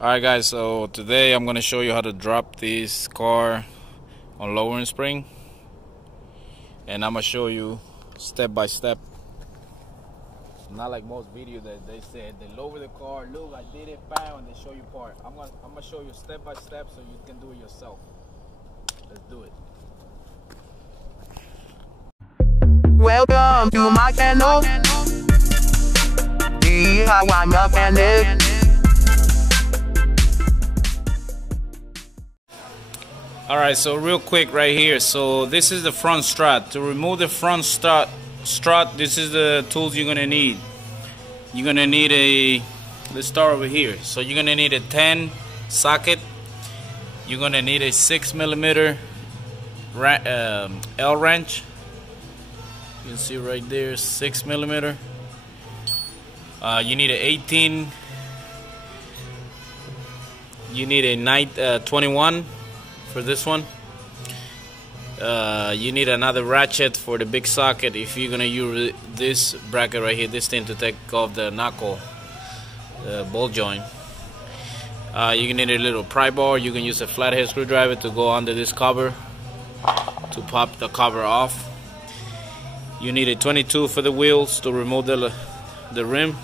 Alright guys, so today I'm going to show you how to drop this car on lowering spring, and I'm going to show you step by step. Not like most videos that they said they lower the car, look I did it, bam, and they show you part. I'm going to show you step by step so you can do it yourself. Let's do it. Welcome to my channel, DIY Mechanic. Alright, so real quick right here, so this is the front strut. To remove the front strut, this is the tools you're gonna need. You're gonna need a, let's start over here. So you're gonna need a 10 socket. You're gonna need a 6mm L wrench. You can see right there, 6mm. You need an 18. You need a 21 for this one. You need another ratchet for the big socket if you're gonna use this bracket right here, this thing to take off the knuckle, the ball joint. You need a little pry bar. You can use a flathead screwdriver to go under this cover to pop the cover off. You need a 22 for the wheels to remove the rim,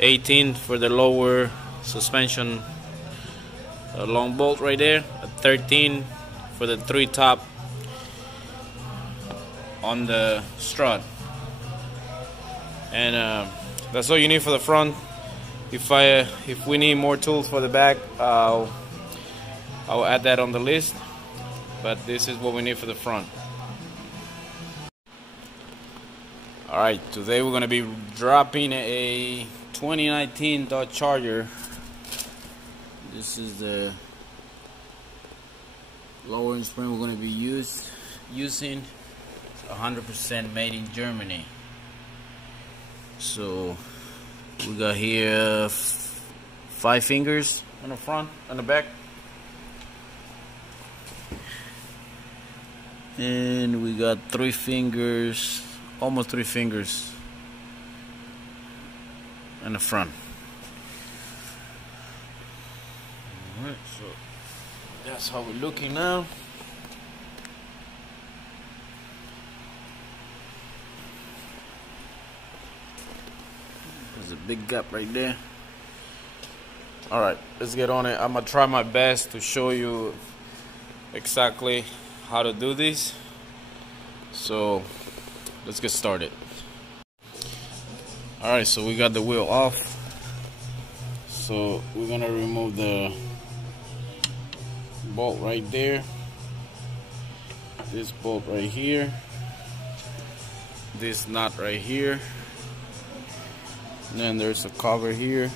18 for the lower suspension long bolt right there, a 13 for the 3 top on the strut, and that's all you need for the front. If we need more tools for the back, I'll add that on the list, but this is what we need for the front. Alright, today we're going to be dropping a 2019 Dodge Charger. This is the lowering spring we're going to be using. 100% made in Germany. So we got here 5 fingers on the front and the back, and we got 3 fingers, almost 3 fingers in the front. Alright, so that's how we're looking now. There's a big gap right there. Alright, let's get on it. I'm gonna try my best to show you exactly how to do this. So let's get started. Alright, so we got the wheel off. So we're gonna remove the bolt right there, this bolt right here, this nut right here, and then there's a cover here.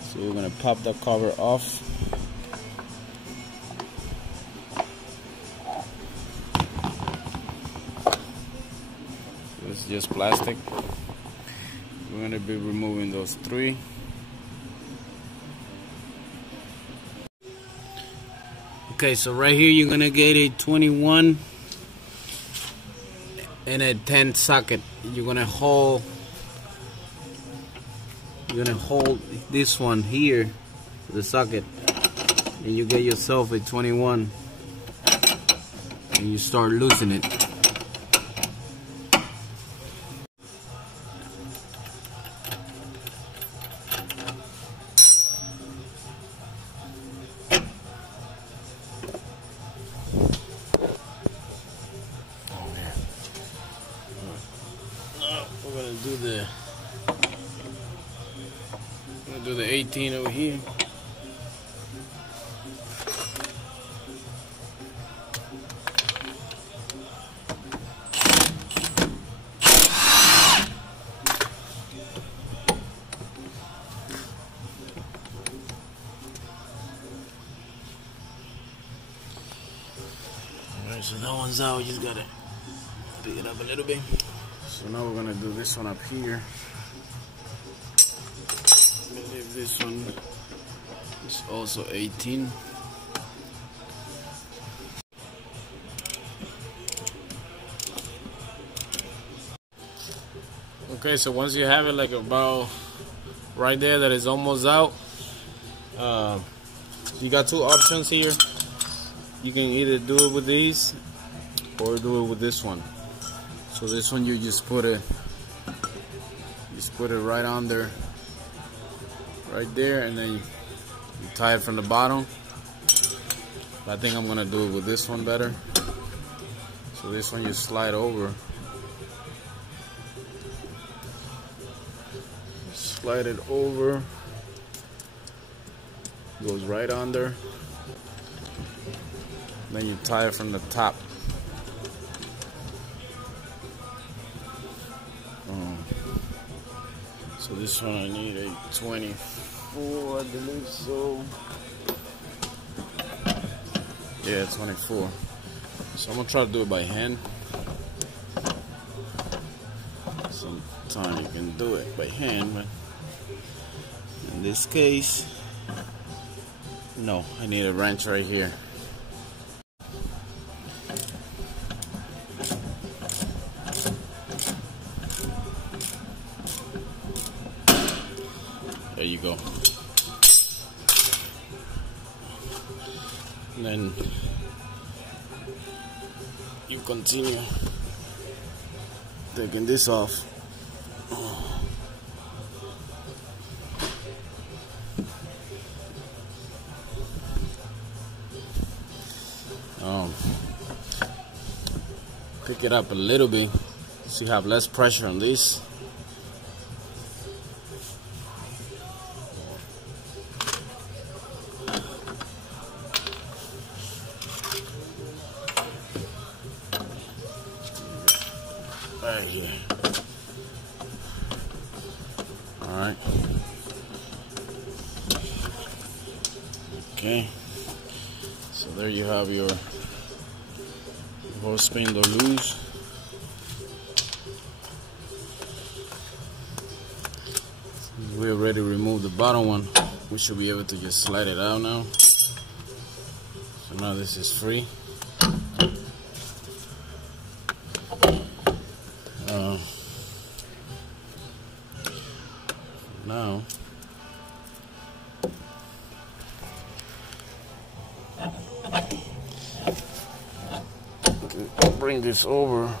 So we're gonna pop the cover off. It's just plastic. We're gonna be removing those 3. Okay, so right here you're gonna get a 21 and a 10 socket. You're gonna hold this one here, the socket, and you get yourself a 21, and you start loosening it. We're gonna do the 18 over here. Alright, so that one's out. You just gotta pick it up a little bit. So now we're gonna do this one up here. I believe this one is also 18. Okay, so once you have it like about right there that is almost out, You got two options here. You can either do it with these or do it with this one. So this one you just put it right on there, right there, and then you tie it from the bottom. I think I'm gonna do it with this one better. So this one you slide over, slide it over, goes right under. Then you tie it from the top. So this one I need a 24, I believe so. Yeah, 24. So I'm gonna try to do it by hand. Sometimes you can do it by hand, but in this case, no, I need a wrench right here. There you go. And then you continue taking this off. Pick it up a little bit so you have less pressure on this. Right here. Alright. Okay. So there you have your hose spindle loose. We're ready to remove the bottom one. We should be able to just slide it out now. So now this is free. Now bring this over.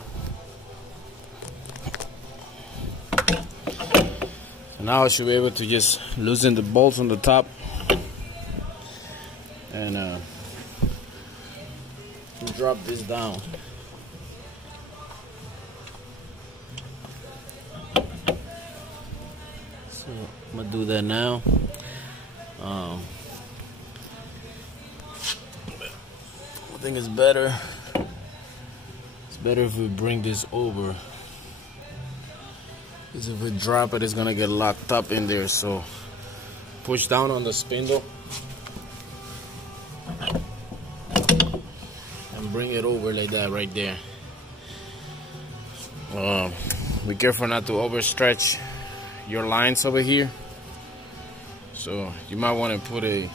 Now I should be able to just loosen the bolts on the top and drop this down. So I'm gonna do that now. I think it's better. It's better if we bring this over. Because if we drop it, it's gonna get locked up in there. So push down on the spindle and bring it over like that right there. Be careful not to overstretch your lines over here. So you might want to put a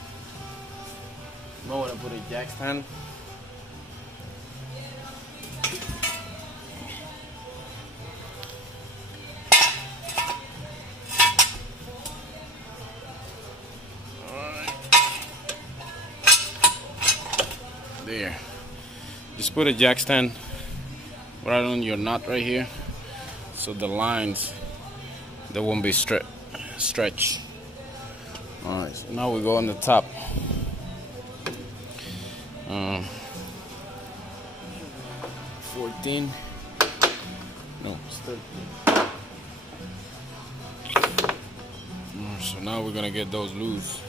jack stand. There. Just put a jack stand right on your nut right here, so the lines they won't be stretched. All right. So now we go on the top. 14. No, it's 13. So now we're gonna get those loose.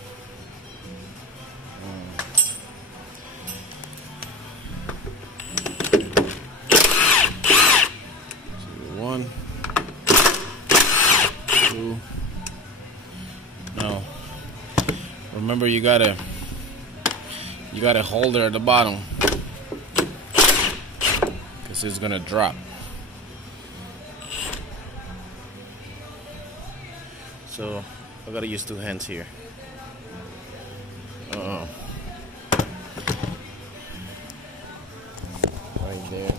One, two. Now, remember you got a holder at the bottom because it's gonna drop. So I gotta use two hands here. Right there.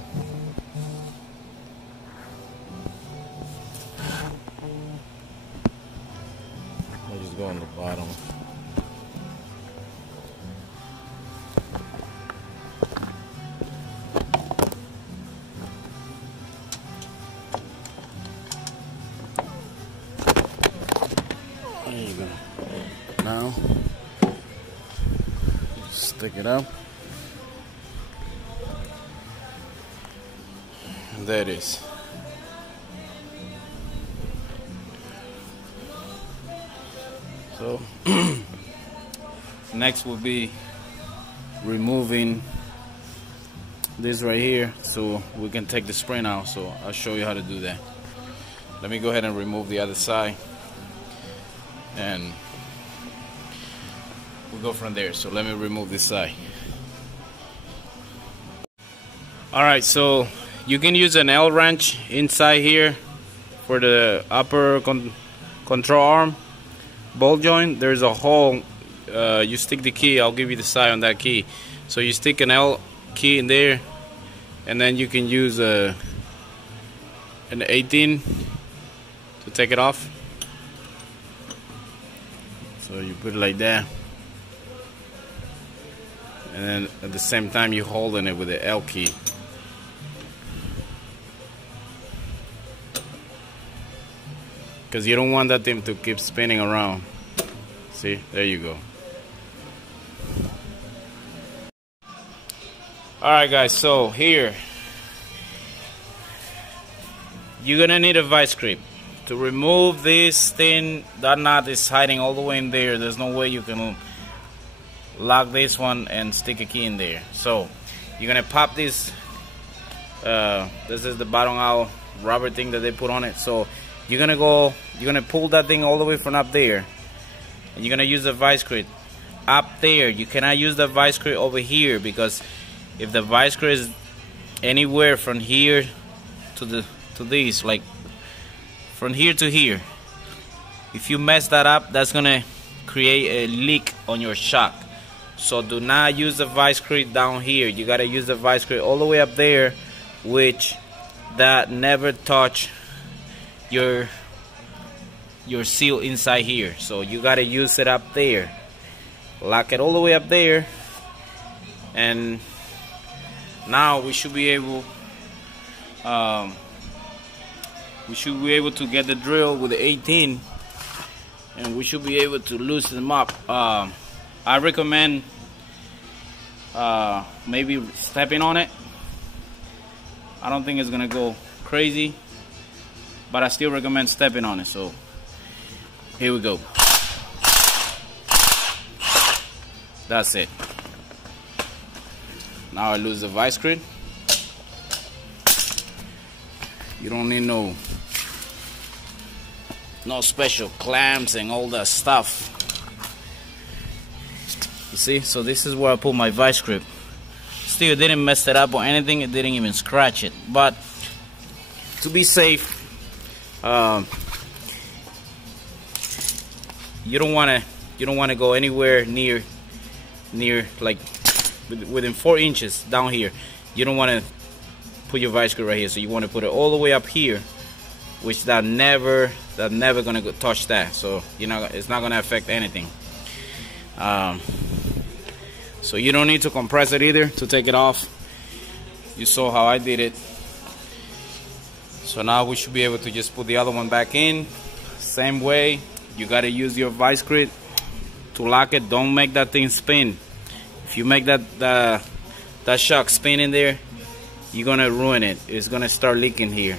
I just go on the bottom. There you go. Now, stick it up. And there it is. So, next will be removing this right here so we can take the spring out. So I'll show you how to do that. Let me go ahead and remove the other side, and we'll go from there. So let me remove this side. Alright, so you can use an L wrench inside here for the upper control arm ball joint. There's a hole. You stick the key. I'll give you the side on that key. So you stick an L key in there, and then you can use an 18 to take it off. So you put it like that, and then at the same time you holding it with the L key. Because you don't want that thing to keep spinning around. See, there you go. Alright guys, so here you're gonna need a vice grip to remove this thing. That knot is hiding all the way in there. There's no way you can lock this one and stick a key in there. So you're gonna pop this. This is the bottom out rubber thing that they put on it. So you're gonna pull that thing all the way from up there, and you're gonna use the vice grip up there. You cannot use the vice grip over here, because if the vice grip is anywhere from here to these, like from here to here, if you mess that up, that's gonna create a leak on your shock. So do not use the vice grip down here. You gotta use the vice grip all the way up there, which that never touch your seal inside here. So you gotta use it up there. Lock it all the way up there, and now we should be able to get the drill with the 18, and we should be able to loosen them up. I recommend maybe stepping on it. I don't think it's gonna go crazy, but I still recommend stepping on it. So here we go. That's it. Now I lose the vice grip. You don't need no special clamps and all that stuff. You see? So this is where I put my vice grip. Still, it didn't mess it up or anything. It didn't even scratch it. But to be safe, you don't want to go anywhere near like within 4 inches down here. You don't want to put your vice grip right here. So you want to put it all the way up here, which that never gonna touch that. So it's not gonna affect anything. So you don't need to compress it either to take it off. You saw how I did it. So now we should be able to just put the other one back in. Same way, you gotta use your vice grip to lock it. Don't make that thing spin. If you make that shock spin in there, you're gonna ruin it. It's gonna start leaking here.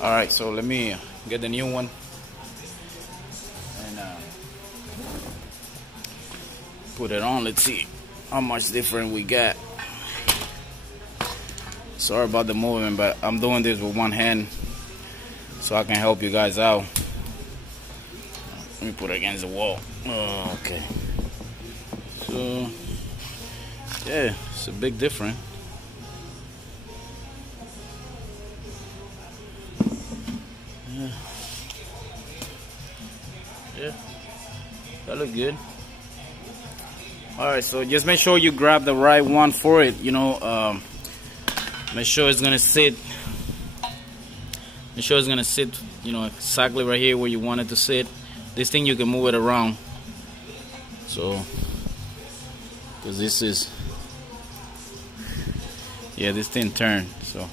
Alright, so let me get the new one. And put it on. Let's see how much different we got. Sorry about the movement, but I'm doing this with one hand so I can help you guys out. Let me put it against the wall. Oh, okay. So yeah, it's a big difference. Yeah, that look good. Alright, so just make sure you grab the right one for it. Make sure it's gonna sit. Make sure it's gonna sit, exactly right here where you want it to sit. This thing you can move it around. So, because this is, yeah, this thing turns. So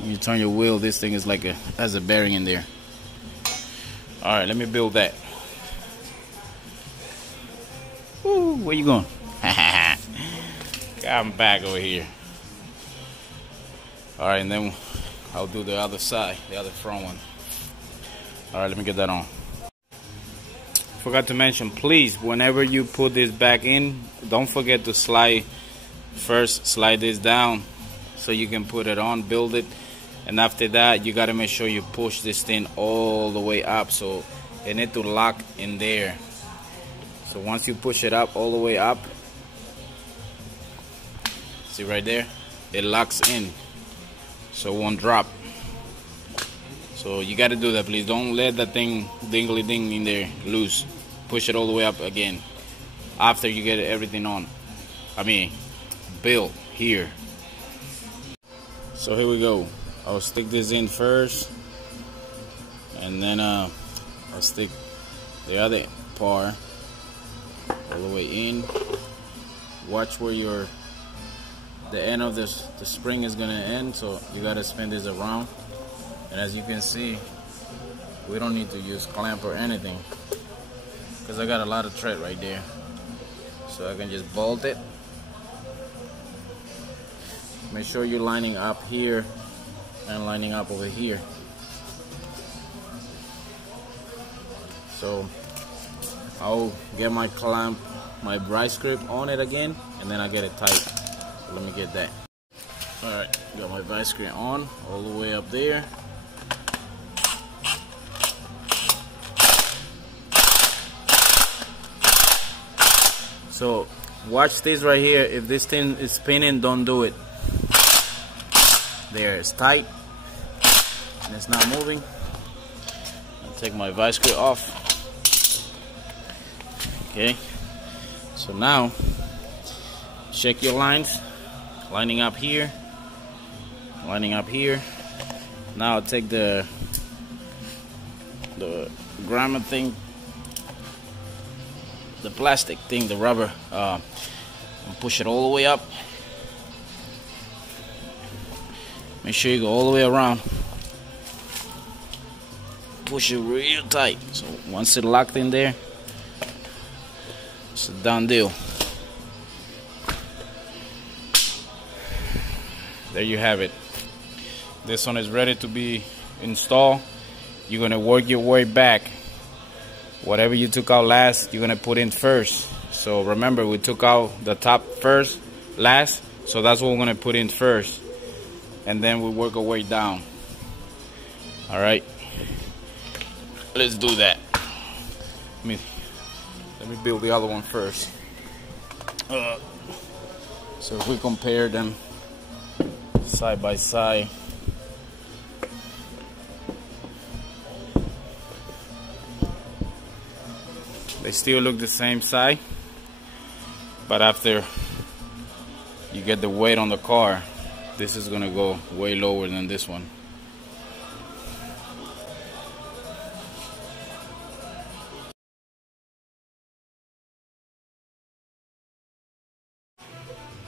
when you turn your wheel, this thing is like has a bearing in there. Alright, let me build that. Woo, where you going? I'm back over here. Alright, and then I'll do the other side, the other front one. Alright, let me get that on. Forgot to mention, please, whenever you put this back in, don't forget to slide this down so you can put it on, build it. And after that, you gotta make sure you push this thing all the way up, so it need to lock in there. So once you push it up all the way up, see right there, it locks in, so it won't drop. So you gotta do that, please. Don't let that thing dingly ding in there loose. Push it all the way up again after you get everything on. Built here. So here we go. I'll stick this in first, and then I'll stick the other part all the way in. Watch where the end of the spring is gonna end, so you gotta spin this around. And as you can see, we don't need to use clamp or anything because I got a lot of thread right there, so I can just bolt it. Make sure you're lining up here and lining up over here. So I'll get my clamp, my vice grip on it again, and then I get it tight. So let me get that. Alright, got my vice grip on all the way up there. So watch this right here. If this thing is spinning, don't do it. There, it's tight and it's not moving. I'll take my vice grip off. Okay, so now check your lines, lining up here, lining up here. Now I'll take the grommet thing, the plastic thing, the rubber, and push it all the way up. Make sure you go all the way around. Push it real tight. So once it's locked in there, it's a done deal. There you have it. This one is ready to be installed. You're gonna work your way back. Whatever you took out last, you're gonna put in first. So remember, we took out the top first, last, so that's what we're gonna put in first. And then we work our way down. All right, let's do that. Let me build the other one first. So if we compare them side by side, they still look the same side, but after you get the weight on the car, this is gonna go way lower than this one.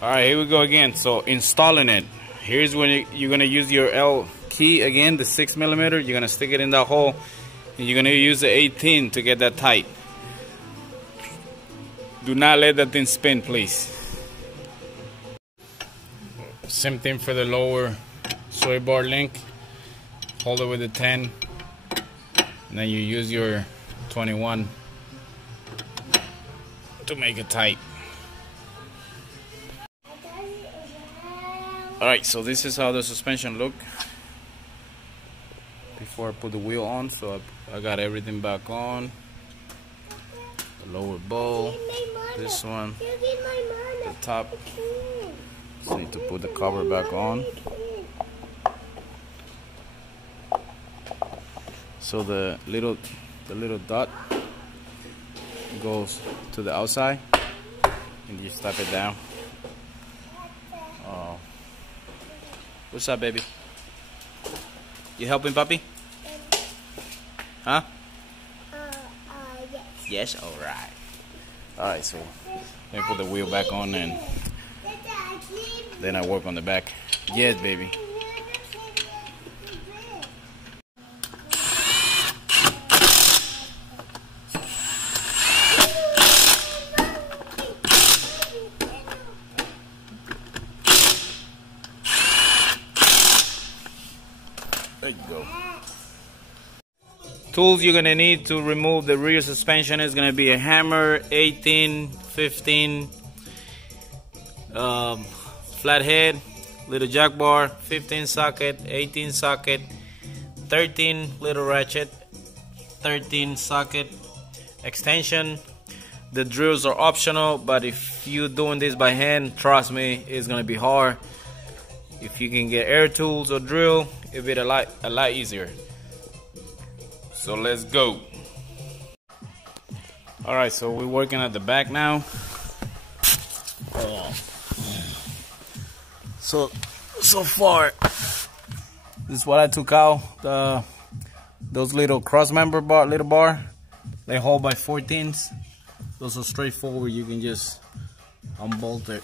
Alright, here we go again. So installing it. Here's when you're gonna use your L key again, the 6mm. You're gonna stick it in that hole, and you're gonna use the 18 to get that tight. Do not let that thing spin, please. Same thing for the lower sway bar link. Hold it with the 10, and then you use your 21 to make it tight. Alright, so this is how the suspension look before I put the wheel on. So I got everything back on. The lower bowl, this one, the top. So need to put the cover back on. So the little dot goes to the outside, and you step it down. What's up, baby? You helping, puppy? Huh? Yes. Yes. All right. All right. So let me put the wheel back on, and then I work on the back. Yes, baby. Tools you're gonna need to remove the rear suspension is gonna be a hammer, 18, 15, flathead, little jack bar, 15 socket, 18 socket, 13 little ratchet, 13 socket, extension. The drills are optional, but if you're doing this by hand, trust me, it's gonna be hard. If you can get air tools or drill, it'll be a lot easier. So let's go. All right, so we're working at the back now. So far, this is what I took out. Those little cross member little bar, they hold by 14s. Those are straightforward. You can just unbolt it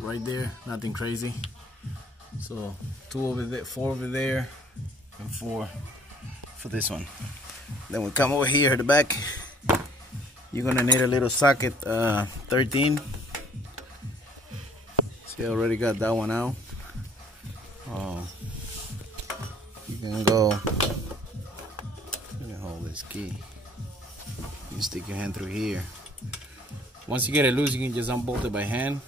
right there. Nothing crazy. So 2 over there, 4 over there, and 4 for this one. Then we come over here at the back. You're gonna need a little socket, 13. See, I already got that one out. You can go. Let me hold this key. You stick your hand through here. Once you get it loose, you can just unbolt it by hand.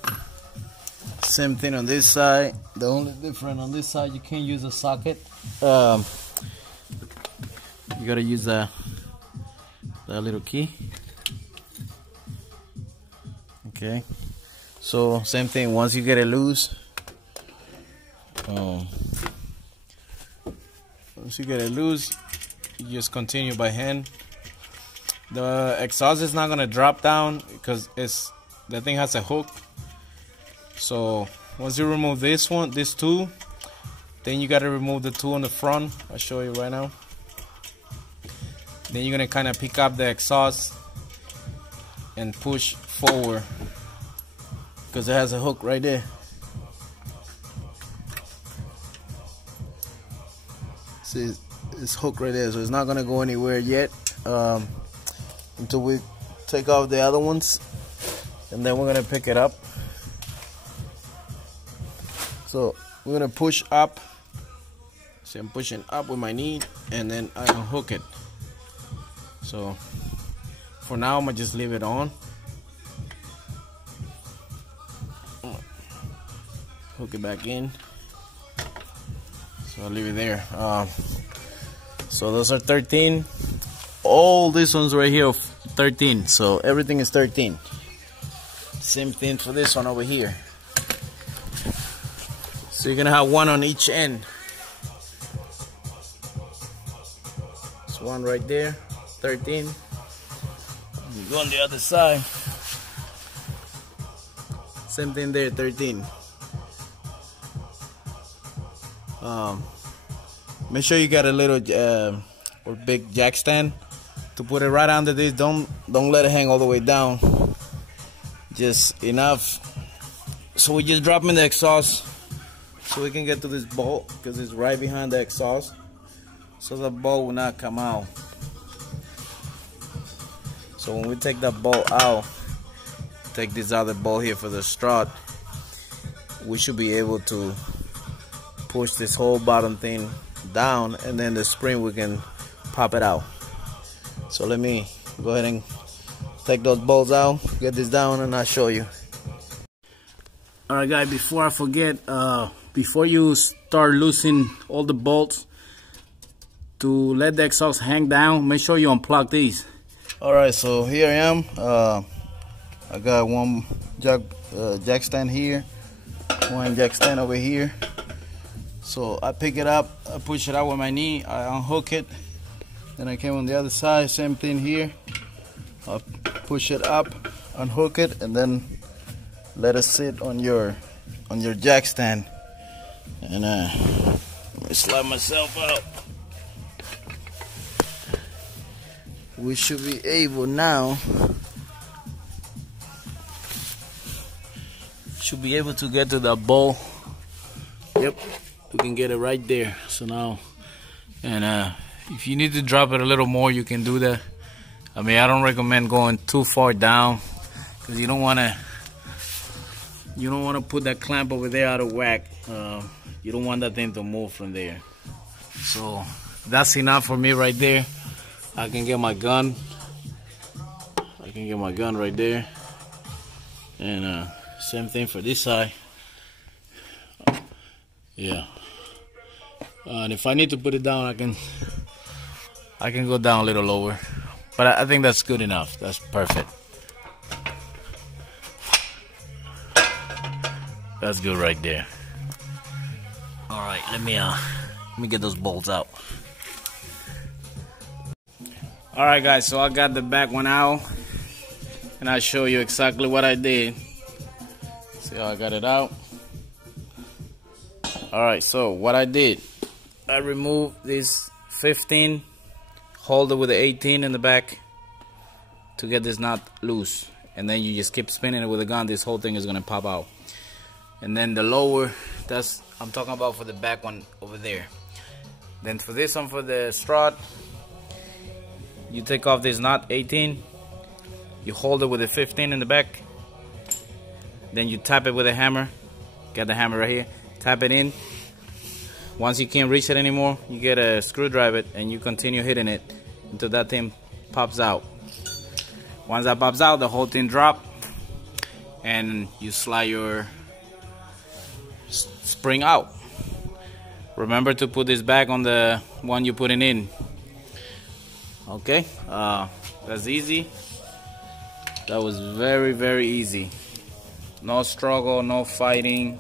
Same thing on this side. The only difference on this side, you can't use a socket. You gotta use that little key. Okay. So same thing. Once you get it loose, you just continue by hand. The exhaust is not gonna drop down because the thing has a hook. So once you remove this 2, then you gotta remove the 2 on the front. I'll show you right now. Then you're gonna kind of pick up the exhaust and push forward because it has a hook right there. See, it's hooked right there, so it's not gonna go anywhere yet until we take off the other ones, and then we're gonna pick it up. So we're gonna push up. See, I'm pushing up with my knee, and then I unhook it. So for now, I'm gonna just leave it on. Hook it back in. So I'll leave it there. So those are 13. All these ones right here are 13. So everything is 13. Same thing for this one over here. So you're gonna have 1 on each end. There's 1 right there, 13. You go on the other side. Same thing there, 13. Make sure you got a little or big jack stand to put it right under this. Don't let it hang all the way down. Just enough. So we just drop in the exhaust so we can get to this bolt because it's right behind the exhaust. So the bolt will not come out. So when we take that bolt out, take this other bolt here for the strut, we should be able to push this whole bottom thing down, and then the spring we can pop it out. So let me go ahead and take those bolts out, get this down, and I'll show you. Alright guys, before I forget, before you start loosening all the bolts, to let the exhaust hang down, make sure you unplug these. Alright, so here I am. I got one jack stand here, one jack stand over here. So I pick it up, I push it out with my knee, I unhook it. Then I came on the other side, same thing here. I push it up, unhook it, and then let it sit on your jack stand. And let me slide myself out. We should be able now. Should be able to get to the bowl. Yep. We can get it right there. So now, and if you need to drop it a little more, you can do that. I mean, I don't recommend going too far down because you don't want to put that clamp over there out of whack. You don't want that thing to move from there. So that's enough for me right there. I can get my gun. Right there. And same thing for this side. Yeah. And if I need to put it down, I can go down a little lower. But I think that's good enough. That's perfect. That's good right there. All right, let me get those bolts out. All right, guys. So I got the back one out, and I'll show you exactly what I did. See how I got it out. All right. So what I did, I removed this 15 holder with the 18 in the back to get this knot loose, and then you just keep spinning it with a gun. This whole thing is gonna pop out. And then the lower, that's I'm talking about for the back one over there. Then for this one, for the strut, you take off this knot 18, you hold it with a 15 in the back, then you tap it with a hammer. Got the hammer right here. Tap it in. Once you can't reach it anymore, you get a screwdriver and you continue hitting it until that thing pops out. Once that pops out, the whole thing drops, and you slide your spring out. Remember to put this back on the one you put it in. Okay, that's easy. That was very, very easy. No struggle, no fighting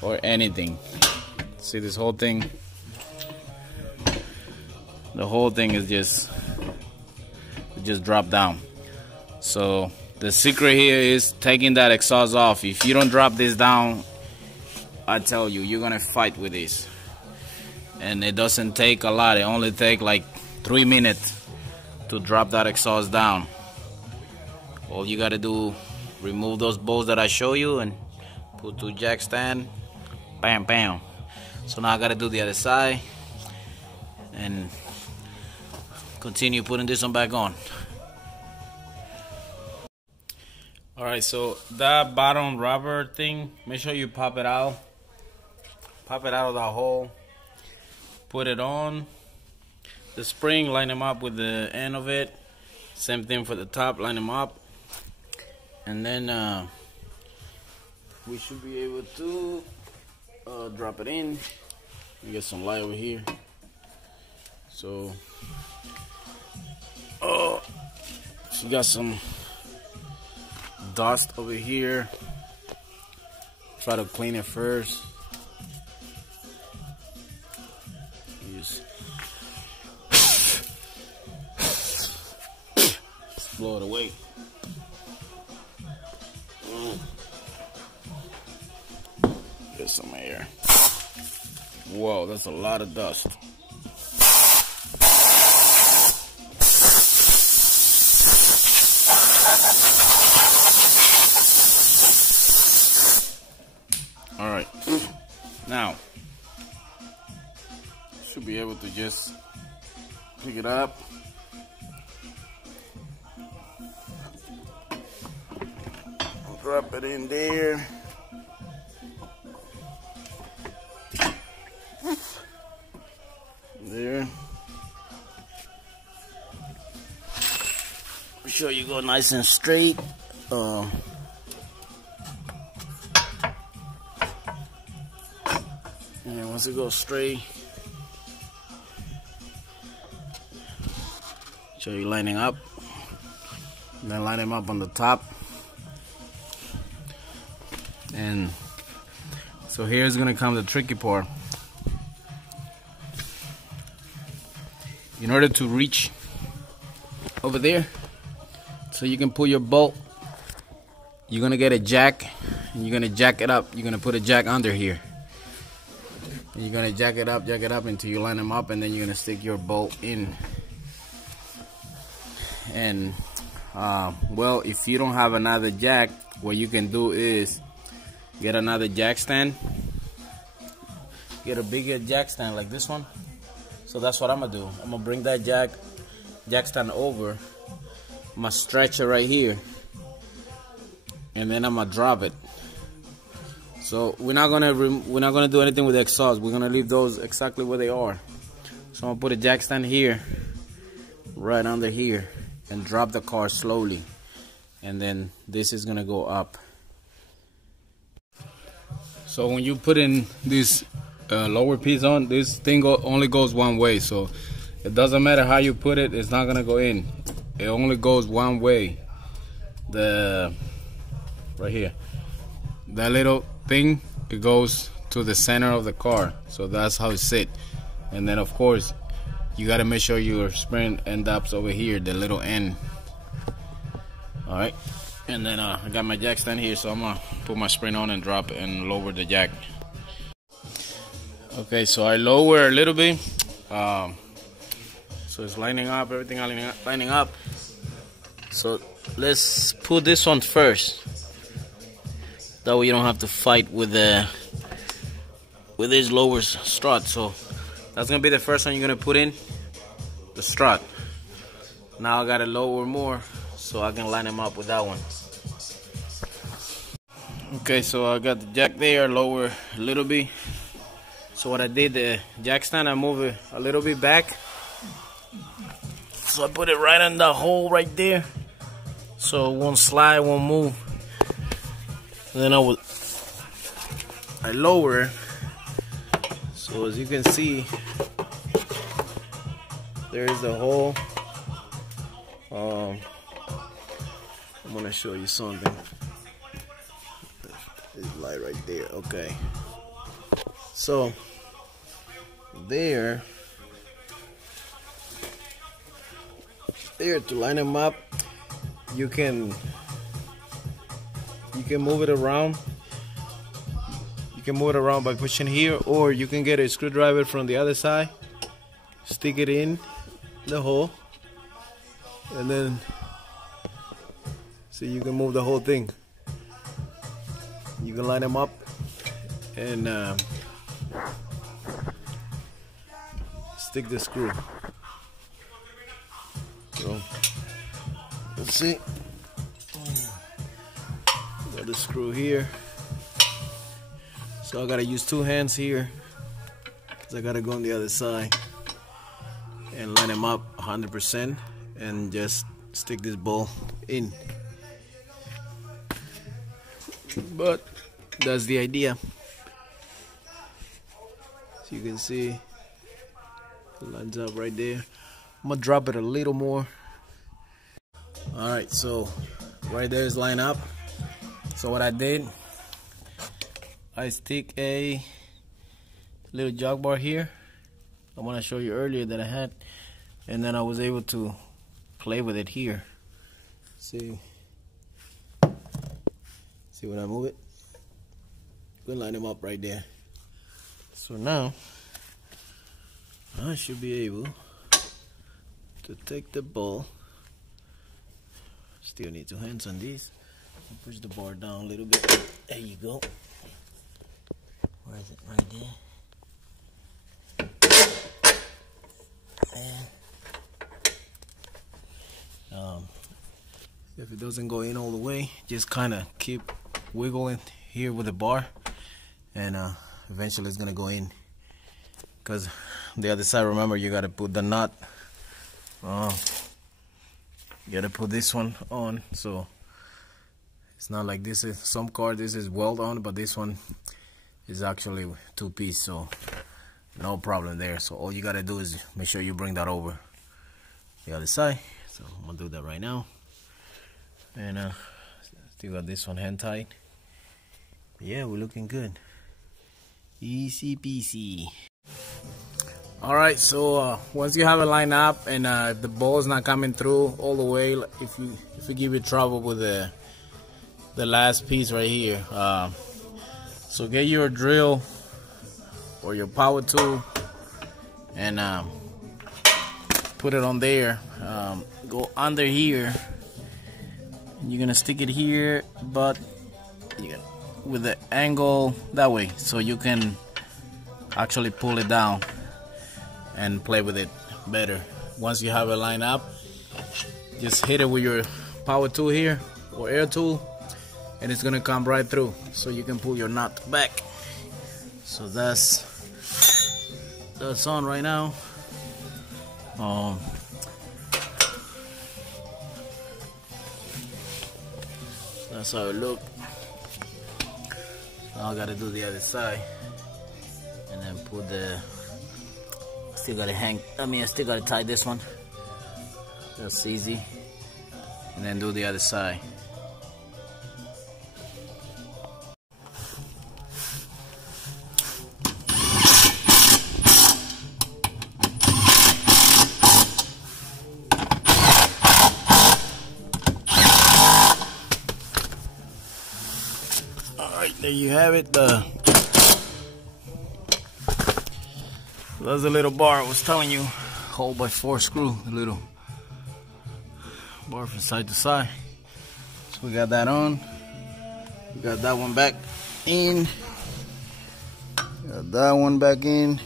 or anything. See this whole thing? The whole thing is just drop down. So the secret here is taking that exhaust off. If you don't drop this down, I tell you, you're gonna fight with this. And it doesn't take a lot. It only takes like 3 minutes to drop that exhaust down. All you gotta do, remove those bolts that I show you and put 2 jack stand. Bam, bam. So now I gotta do the other side and continue putting this one back on. Alright, so that bottom rubber thing, make sure you pop it out. Pop it out of the hole. Put it on. The spring, line them up with the end of it. Same thing for the top, line them up. And then we should be able to drop it in. We get some light over here. So, she got some dust over here. Try to clean it first. Just blow it away. Get some air. Whoa, that's a lot of dust. All right, now should be able to just pick it up. Drop it in there. There. Make sure you go nice and straight. And then once it goes straight, show you lining up. And then line them up on the top. And so here's gonna come the tricky part. In order to reach over there, so you can pull your bolt, you're gonna get a jack and you're gonna jack it up. You're gonna put a jack under here. And you're gonna jack it up until you line them up, and then you're gonna stick your bolt in. And well, if you don't have another jack, what you can do is get another jack stand. Get a bigger jack stand like this one. So that's what I'm gonna do. I'm gonna bring that jack stand over. I'm gonna stretch it right here, and then I'm gonna drop it. So we're not gonna do anything with the exhaust. We're gonna leave those exactly where they are. So I'm gonna put a jack stand here, right under here, and drop the car slowly, and then this is gonna go up. So when you put in this lower piece on, this thing only goes one way, so it doesn't matter how you put it, it's not gonna go in. It only goes one way. Right here, that little thing, it goes to the center of the car, so that's how it sits. And then of course you got to make sure your spring end up over here, the little end. All right, and then I got my jack stand here, so I'm gonna put my spring on and drop and lower the jack. Okay, so I lower a little bit, so it's lining up, everything lining up. So let's put this one first, that way you don't have to fight with this lower strut. So that's gonna be the first one you're gonna put in, the strut. Now I gotta lower more so I can line them up with that one. Okay, so I got the jack there, lower a little bit. So what I did, the jack stand, I move it a little bit back. So I put it right in the hole right there, so it won't slide, won't move. And then I lower it. So as you can see, there is the hole. I'm gonna show you something. This light right there. Okay. So there to line them up, you can move it around. You can move it around by pushing here, or you can get a screwdriver from the other side, stick it in the hole, and then so you can move the whole thing. You can line them up and stick the screw. So let's see. Got the screw here. So I gotta use two hands here, because I gotta go on the other side and line them up 100% and just stick this ball in. But that's the idea. So you can see it lines up right there. I'm gonna drop it a little more. Alright, so right there is line up. So what I did, I stick a little jog bar here. I want to show you earlier that I had, and then I was able to play with it here. See when I move it? We'll line them up right there. So now I should be able to take the ball. Still need two hands on these. Push the bar down a little bit. There you go. Where is it? Right there. And if it doesn't go in all the way, just kind of keep wiggling here with the bar, and eventually it's gonna go in. Because the other side, remember, you gotta put the nut. You gotta put this one on, so it's not like this is some car. This is weld on, but this one is actually two-piece, so no problem there. So all you gotta do is make sure you bring that over the other side. So I'm gonna do that right now, and still got this one hand tight. But yeah, we're looking good. Easy peasy. All right, so once you have it lined up, and if the ball is not coming through all the way, if you give you trouble with the last piece right here, so get your drill or your power tool and put it on there. Go under here. You're gonna stick it here, but with the angle that way, so you can actually pull it down and play with it better. Once you have it lined up, just hit it with your power tool here or air tool, and it's gonna come right through, so you can pull your nut back. So that's on right now. That's how it look. Now I gotta do the other side, and then put the. Still gotta I still gotta tie this one. That's easy, and then do the other side. Alright, there you have it. That's the little bar I was telling you. Hold by 4 screw, the little bar from side to side. So we got that on. We got that one back in. Got that one back in.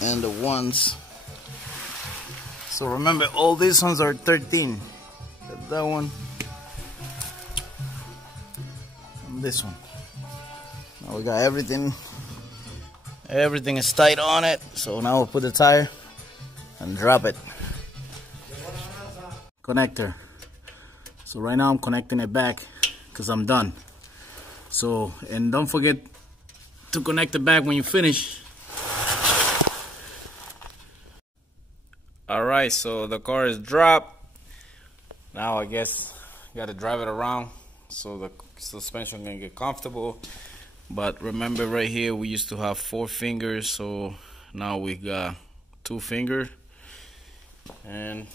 And the ones. So remember, all these ones are 13. Got that one. And this one. Now we got everything. Everything is tight on it. So now we'll put the tire and drop it. Connector. So right now I'm connecting it back because I'm done. So, and don't forget to connect it back when you finish. Alright, so the car is dropped. Now I guess you gotta drive it around so the suspension can get comfortable. But remember, right here we used to have 4 fingers, so now we got 2 fingers. And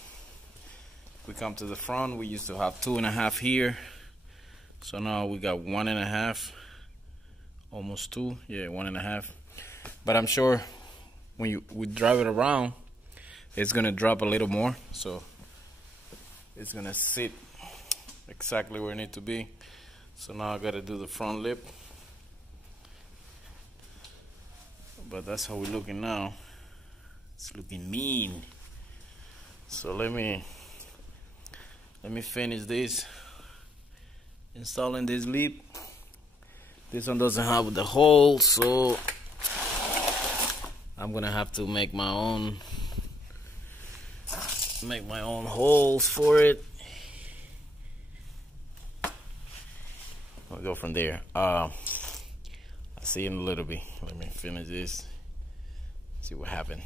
we come to the front, we used to have 2.5 here, so now we got 1.5, almost 2, yeah, 1.5. But I'm sure when we drive it around, it's gonna drop a little more, so it's gonna sit exactly where it needs to be. So now I gotta do the front lip. But that's how we're looking now. It's looking mean. So let me finish this, installing this lip. This one doesn't have the hole, so I'm gonna have to make my own holes for it. I'll go from there. I'll see you in a little bit. Let me finish this, see what happened.